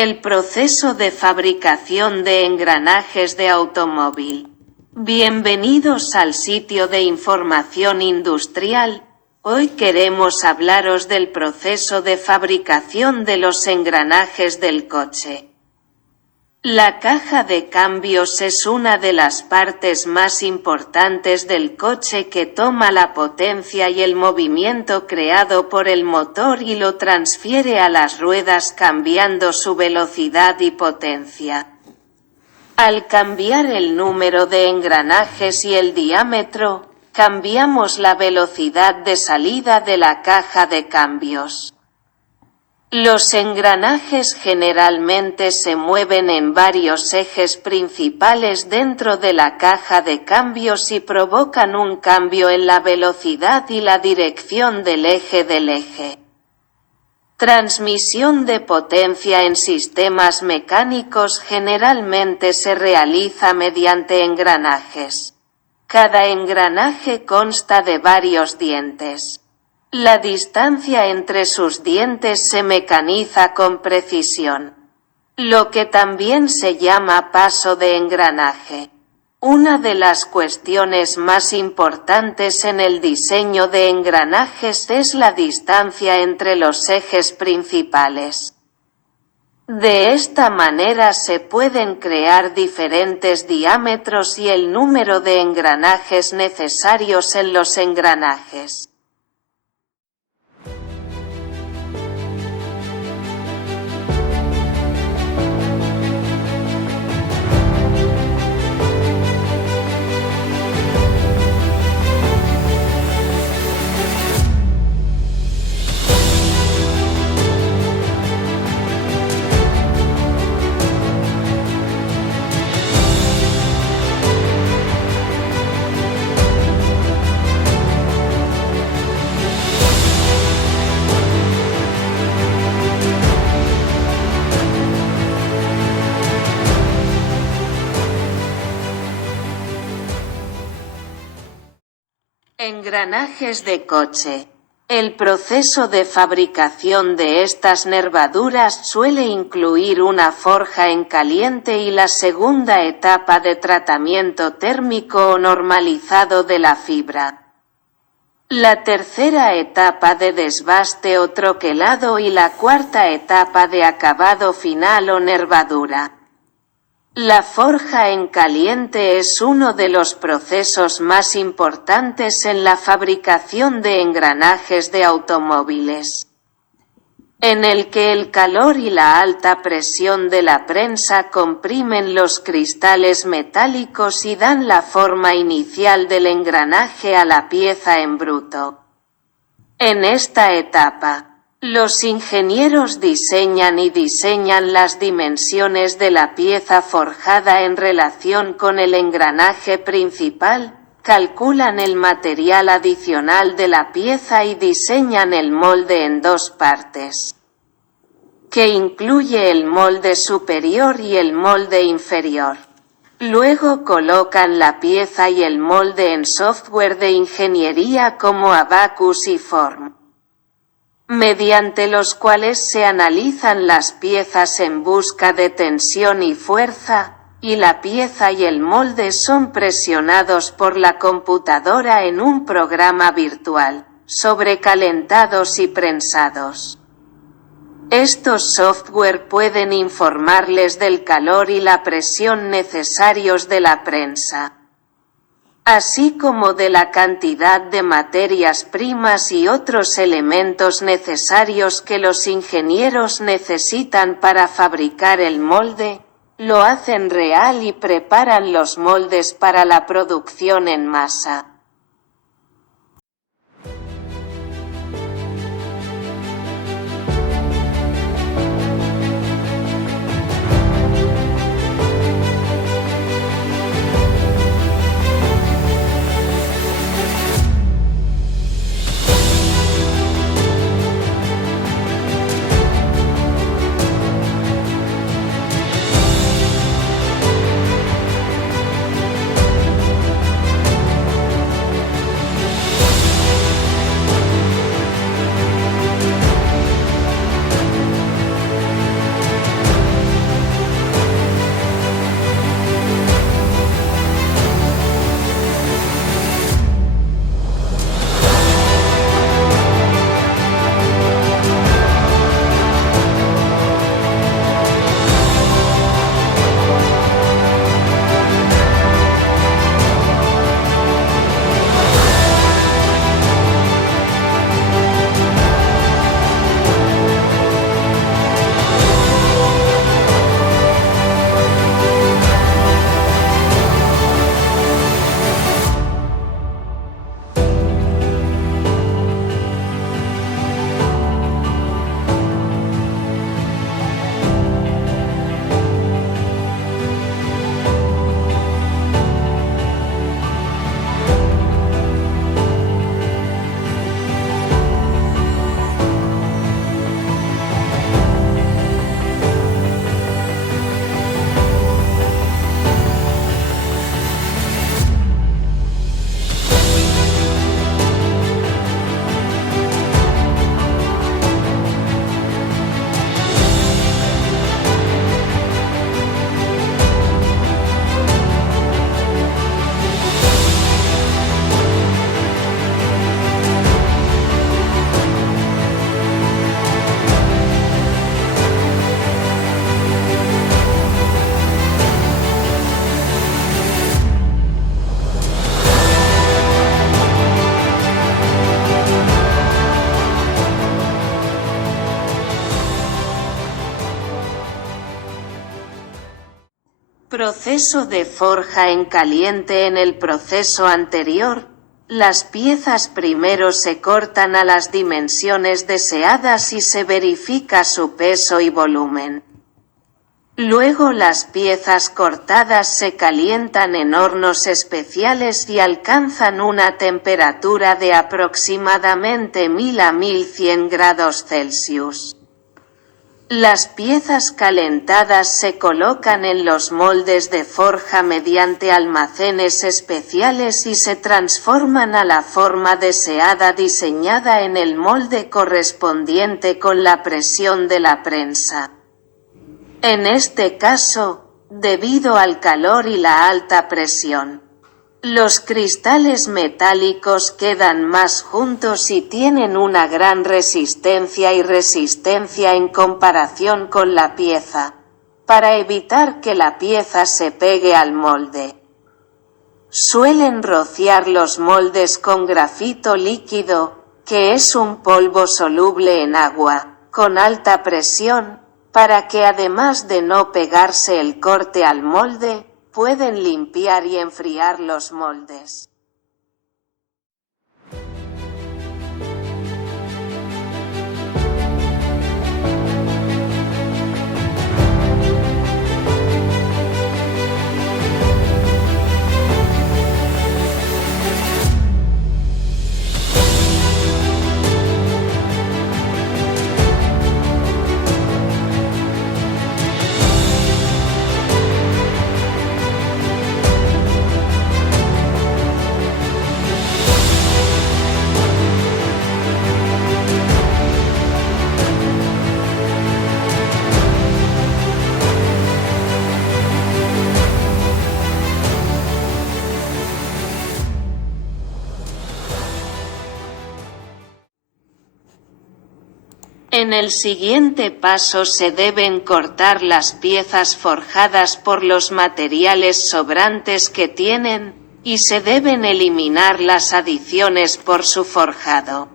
El proceso de fabricación de engranajes de automóvil. Bienvenidos al sitio de información industrial. Hoy queremos hablaros del proceso de fabricación de los engranajes del coche. La caja de cambios es una de las partes más importantes del coche que toma la potencia y el movimiento creado por el motor y lo transfiere a las ruedas cambiando su velocidad y potencia. Al cambiar el número de engranajes y el diámetro, cambiamos la velocidad de salida de la caja de cambios. Los engranajes generalmente se mueven en varios ejes principales dentro de la caja de cambios y provocan un cambio en la velocidad y la dirección del eje. Transmisión de potencia en sistemas mecánicos generalmente se realiza mediante engranajes. Cada engranaje consta de varios dientes. La distancia entre sus dientes se mecaniza con precisión, lo que también se llama paso de engranaje. Una de las cuestiones más importantes en el diseño de engranajes es la distancia entre los ejes principales. De esta manera se pueden crear diferentes diámetros y el número de engranajes necesarios en los engranajes. Engranajes de coche. El proceso de fabricación de estas nervaduras suele incluir una forja en caliente y la segunda etapa de tratamiento térmico o normalizado de la fibra. La tercera etapa de desbaste o troquelado y la cuarta etapa de acabado final o nervadura. La forja en caliente es uno de los procesos más importantes en la fabricación de engranajes de automóviles, en el que el calor y la alta presión de la prensa comprimen los cristales metálicos y dan la forma inicial del engranaje a la pieza en bruto. En esta etapa, los ingenieros diseñan las dimensiones de la pieza forjada en relación con el engranaje principal, calculan el material adicional de la pieza y diseñan el molde en dos partes, que incluye el molde superior y el molde inferior. Luego colocan la pieza y el molde en software de ingeniería como Abaqus y Form, mediante los cuales se analizan las piezas en busca de tensión y fuerza, y la pieza y el molde son presionados por la computadora en un programa virtual, sobrecalentados y prensados. Estos software pueden informarles del calor y la presión necesarios de la prensa, así como de la cantidad de materias primas y otros elementos necesarios que los ingenieros necesitan para fabricar el molde, lo hacen real y preparan los moldes para la producción en masa. Proceso de forja en caliente. En el proceso anterior, las piezas primero se cortan a las dimensiones deseadas y se verifica su peso y volumen. Luego las piezas cortadas se calientan en hornos especiales y alcanzan una temperatura de aproximadamente 1000 a 1100 grados Celsius. Las piezas calentadas se colocan en los moldes de forja mediante almacenes especiales y se transforman a la forma deseada diseñada en el molde correspondiente con la presión de la prensa. En este caso, debido al calor y la alta presión, los cristales metálicos quedan más juntos y tienen una gran resistencia en comparación con la pieza, para evitar que la pieza se pegue al molde. Suelen rociar los moldes con grafito líquido, que es un polvo soluble en agua, con alta presión, para que además de no pegarse el corte al molde, pueden limpiar y enfriar los moldes. En el siguiente paso se deben cortar las piezas forjadas por los materiales sobrantes que tienen, y se deben eliminar las adiciones por su forjado.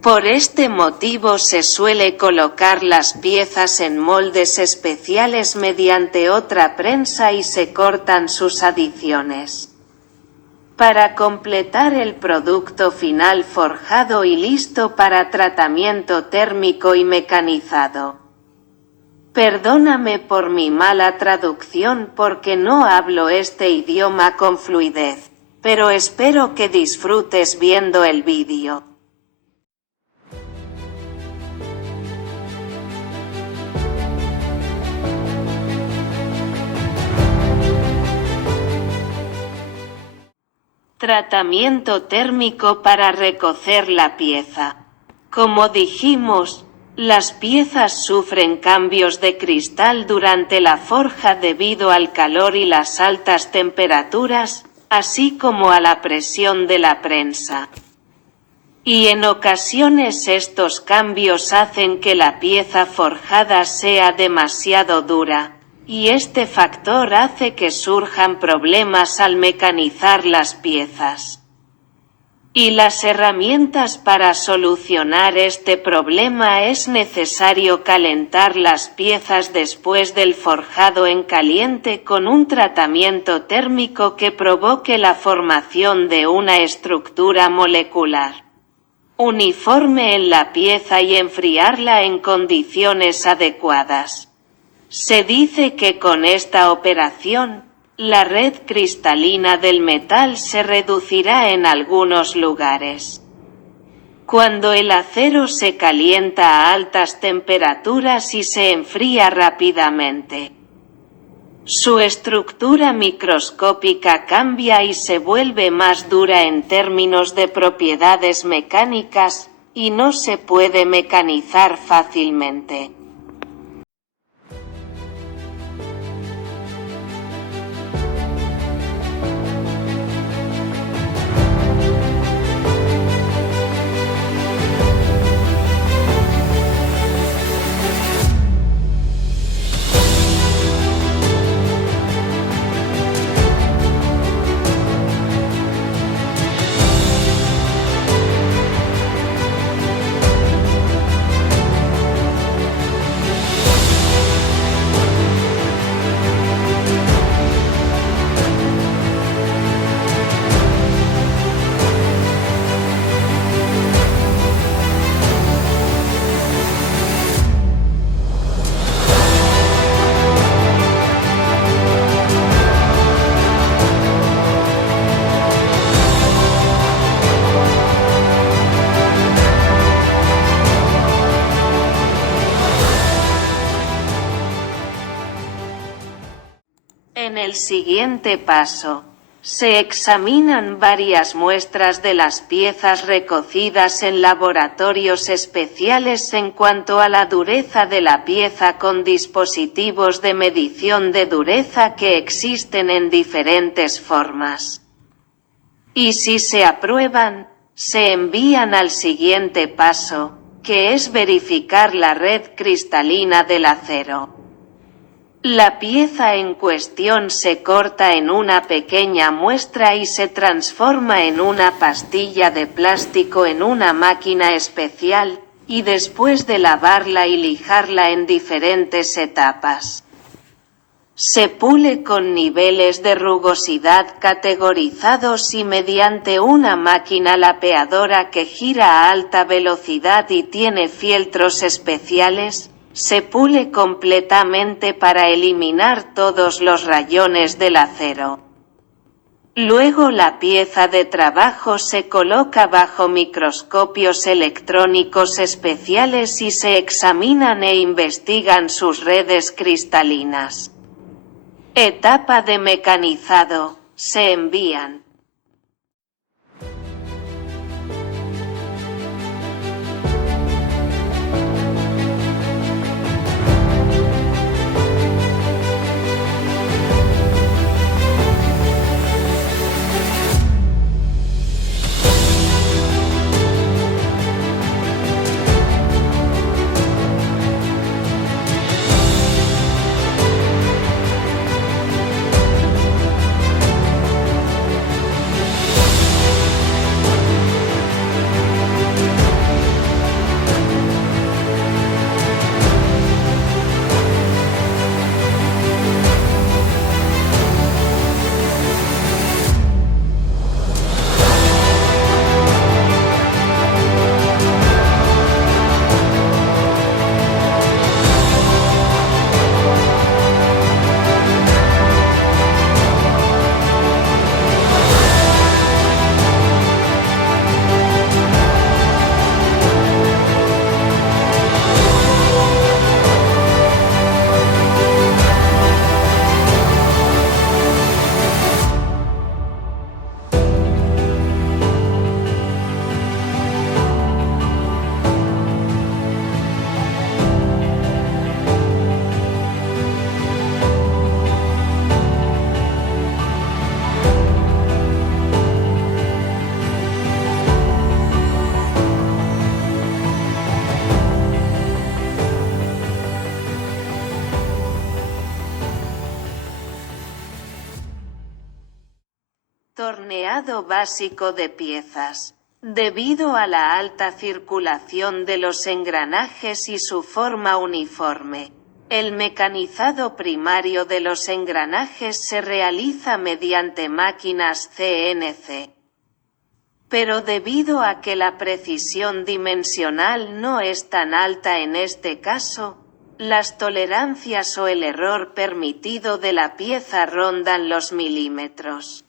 Por este motivo se suele colocar las piezas en moldes especiales mediante otra prensa y se cortan sus adiciones. Para completar el producto final forjado y listo para tratamiento térmico y mecanizado. Perdóname por mi mala traducción porque no hablo este idioma con fluidez, pero espero que disfrutes viendo el vídeo. Tratamiento térmico para recocer la pieza. Como dijimos, las piezas sufren cambios de cristal durante la forja debido al calor y las altas temperaturas, así como a la presión de la prensa. Y en ocasiones estos cambios hacen que la pieza forjada sea demasiado dura. Y este factor hace que surjan problemas al mecanizar las piezas. Y las herramientas para solucionar este problema es necesario calentar las piezas después del forjado en caliente con un tratamiento térmico que provoque la formación de una estructura molecular uniforme en la pieza y enfriarla en condiciones adecuadas. Se dice que con esta operación, la red cristalina del metal se reducirá en algunos lugares. Cuando el acero se calienta a altas temperaturas y se enfría rápidamente, su estructura microscópica cambia y se vuelve más dura en términos de propiedades mecánicas, y no se puede mecanizar fácilmente. En el siguiente paso, se examinan varias muestras de las piezas recocidas en laboratorios especiales en cuanto a la dureza de la pieza con dispositivos de medición de dureza que existen en diferentes formas. Y si se aprueban, se envían al siguiente paso, que es verificar la red cristalina del acero. La pieza en cuestión se corta en una pequeña muestra y se transforma en una pastilla de plástico en una máquina especial, y después de lavarla y lijarla en diferentes etapas, se pule con niveles de rugosidad categorizados y mediante una máquina lapeadora que gira a alta velocidad y tiene fieltros especiales, se pule completamente para eliminar todos los rayones del acero. Luego la pieza de trabajo se coloca bajo microscopios electrónicos especiales y se examinan e investigan sus redes cristalinas. Etapa de mecanizado, se envían. Torneado básico de piezas. Debido a la alta circulación de los engranajes y su forma uniforme, el mecanizado primario de los engranajes se realiza mediante máquinas CNC. Pero debido a que la precisión dimensional no es tan alta en este caso, las tolerancias o el error permitido de la pieza rondan los milímetros.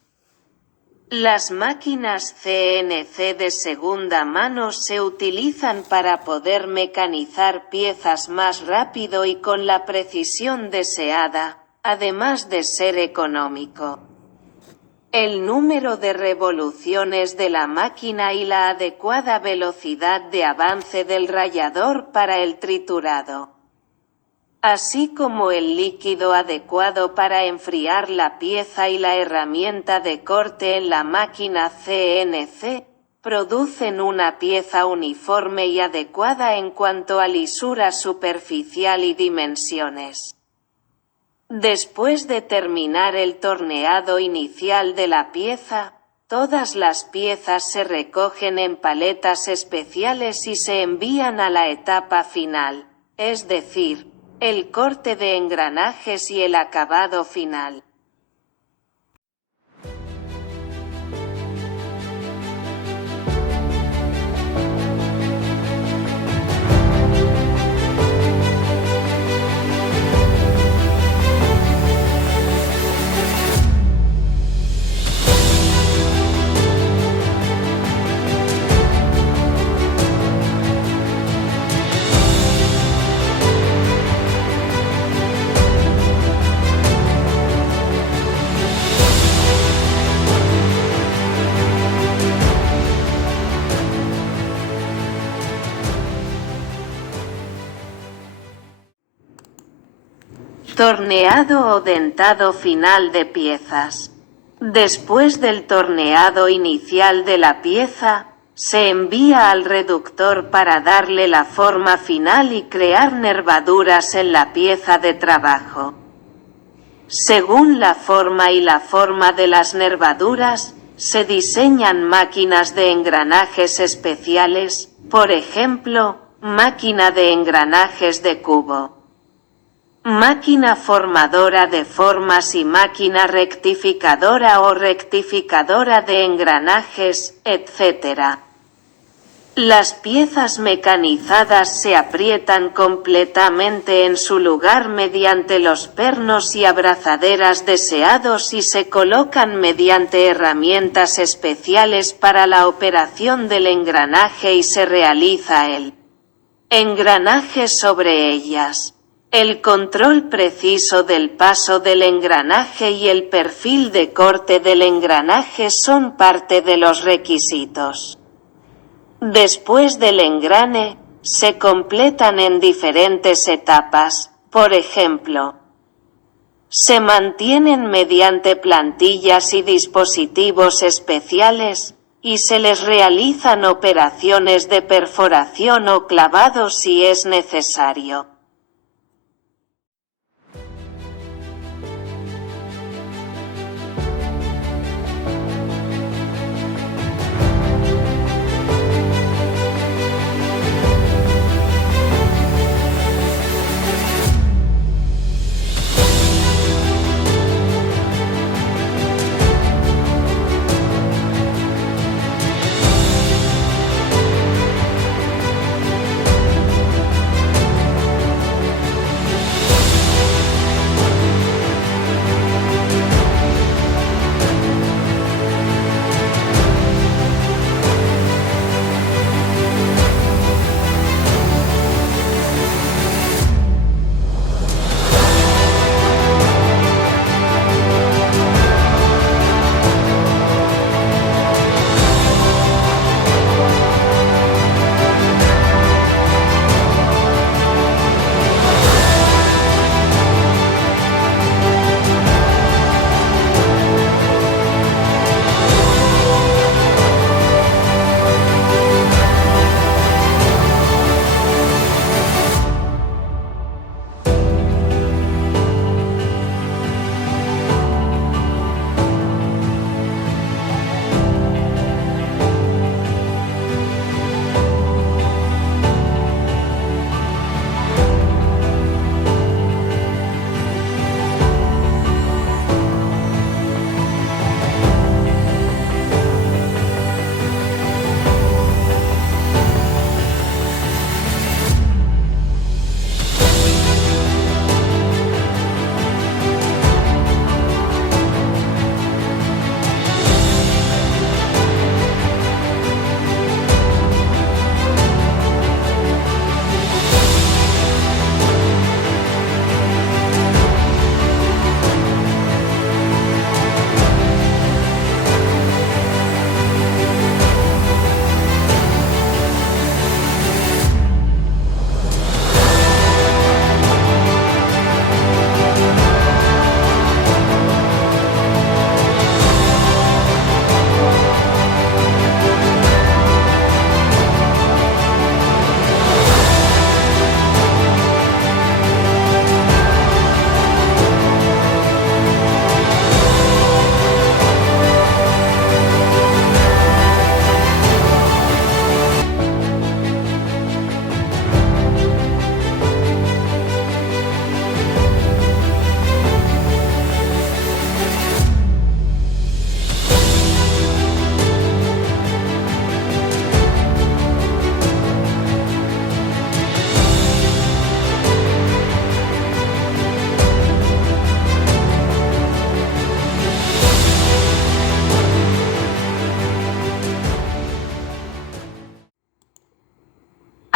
Las máquinas CNC de segunda mano se utilizan para poder mecanizar piezas más rápido y con la precisión deseada, además de ser económico. El número de revoluciones de la máquina y la adecuada velocidad de avance del rallador para el triturado, así como el líquido adecuado para enfriar la pieza y la herramienta de corte en la máquina CNC, producen una pieza uniforme y adecuada en cuanto a lisura superficial y dimensiones. Después de terminar el torneado inicial de la pieza, todas las piezas se recogen en paletas especiales y se envían a la etapa final, es decir, el corte de engranajes y el acabado final. Torneado o dentado final de piezas. Después del torneado inicial de la pieza, se envía al reductor para darle la forma final y crear nervaduras en la pieza de trabajo. Según la forma y la forma de las nervaduras, se diseñan máquinas de engranajes especiales, por ejemplo, máquina de engranajes de cubo, máquina formadora de formas y máquina rectificadora o rectificadora de engranajes, etc. Las piezas mecanizadas se aprietan completamente en su lugar mediante los pernos y abrazaderas deseados y se colocan mediante herramientas especiales para la operación del engranaje y se realiza el engranaje sobre ellas. El control preciso del paso del engranaje y el perfil de corte del engranaje son parte de los requisitos. Después del engrane, se completan en diferentes etapas, por ejemplo, se mantienen mediante plantillas y dispositivos especiales, y se les realizan operaciones de perforación o clavado si es necesario.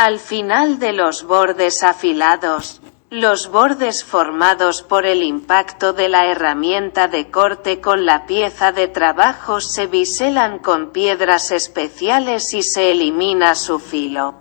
Al final de los bordes afilados, los bordes formados por el impacto de la herramienta de corte con la pieza de trabajo se biselan con piedras especiales y se elimina su filo.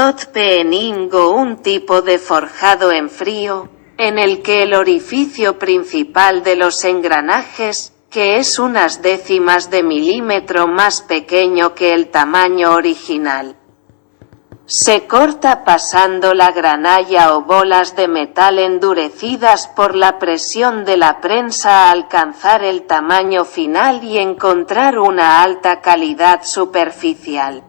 shot peening o un tipo de forjado en frío, en el que el orificio principal de los engranajes, que es unas décimas de milímetro más pequeño que el tamaño original, se corta pasando la granalla o bolas de metal endurecidas por la presión de la prensa a alcanzar el tamaño final y encontrar una alta calidad superficial.